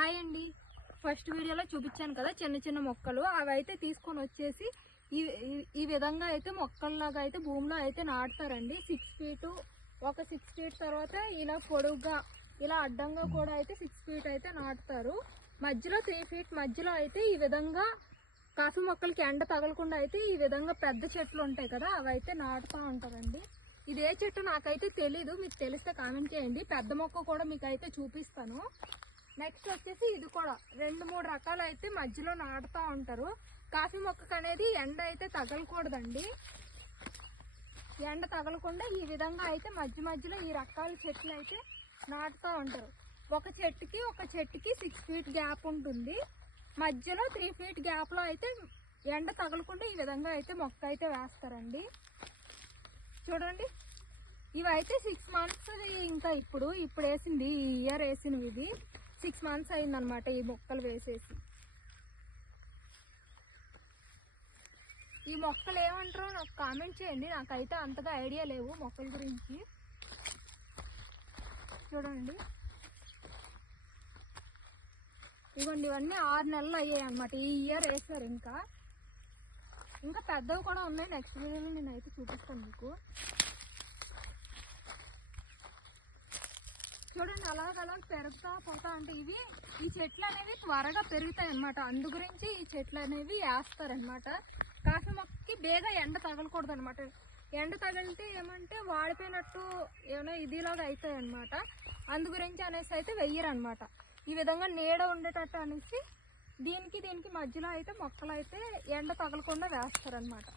Hi అండి. First వీడియోలో చూపించాను కదా చిన్న చిన్న మొక్కలు, అవి అయితే తీసుకొని వచ్చేసి ఈ విధంగా అయితే మొక్కల్లాగా అయితే భూమిలో అయితే నాటుతారండి. 6 ఫీట్, ఒక 6 ఫీట్ తర్వాత ఇలా పొడుగ్గా ఇలా అడ్డంగా కూడా అయితే 6 ఫీట్ అయితే నాటుతారు. మధ్యలో 3 ఫీట్ మధ్యలో అయితే ఈ విధంగా కాఫీ మొక్కలకి ఎండ తగలకుండా అయితే ఈ విధంగా పెద్ద చెట్లు ఉంటాయి కదా, అవి అయితే నాటుతూ ఉంటారండి. ఇది ఏ చెట్టు నాకైతే తెలీదు, మీకు తెలిస్తే కామెంట్ చేయండి. పెద్ద మొక్క కూడా మీకు అయితే చూపిస్తాను. నెక్స్ట్ వచ్చేసి ఇది కూడా 2-3 రకాలు అయితే మధ్యలో నాటుతూ ఉంటారు. కాఫీ మొక్కకు అనేది ఎండ అయితే తగలకూడదండి. ఎండ తగలకుండా ఈ విధంగా అయితే మధ్య మధ్యలో ఈ రకాల చెట్లు అయితే నాటుతూ ఉంటారు. ఒక చెట్టుకి 6 ఫీట్ గ్యాప్ ఉంటుంది. మధ్యలో 3 ఫీట్ గ్యాప్లో అయితే ఎండ తగలకుండా ఈ విధంగా అయితే మొక్క అయితే వేస్తారండి. చూడండి, ఇవైతే 6 మంత్స్. ఇంకా ఇప్పుడు వేసింది, ఈ ఇయర్ వేసినవి ఇది 6 మంత్స్ అయిందనమాట ఈ మొక్కలు వేసేసి. ఈ మొక్కలు ఏమంటారో నాకు కామెంట్ చేయండి, నాకైతే అంతగా ఐడియా లేవు మొక్కల గురించి. చూడండి, ఇవ్వండి, ఇవన్నీ 6 నెలలు అయ్యాయి అనమాట. ఈ ఇయర్ వేసారు. ఇంకా పెద్దవి కూడా ఉన్నాయి. నెక్స్ట్ వీడియోలో నేనైతే చూపిస్తాను మీకు. చూడండి, అలాగలా పెరుగుతా పోతా అంటే ఈ చెట్లు అనేవి త్వరగా పెరుగుతాయి అన్నమాట. అందు గురించి ఈ చెట్లు అనేవి వేస్తారనమాట. కాఫీ మొక్కకి బేగా ఎండ తగలకూడదు అనమాట. ఎండ తగిలితే ఏమంటే వాడిపోయినట్టు ఏమైనా ఇదిలాగా అవుతాయి అనమాట. అందు గురించి అనేసి అయితే వెయ్యరనమాట. ఈ విధంగా నీడ ఉండేటట్టు అనేసి దీనికి మధ్యలో అయితే మొక్కలు అయితే ఎండ తగలకుండా వేస్తారనమాట.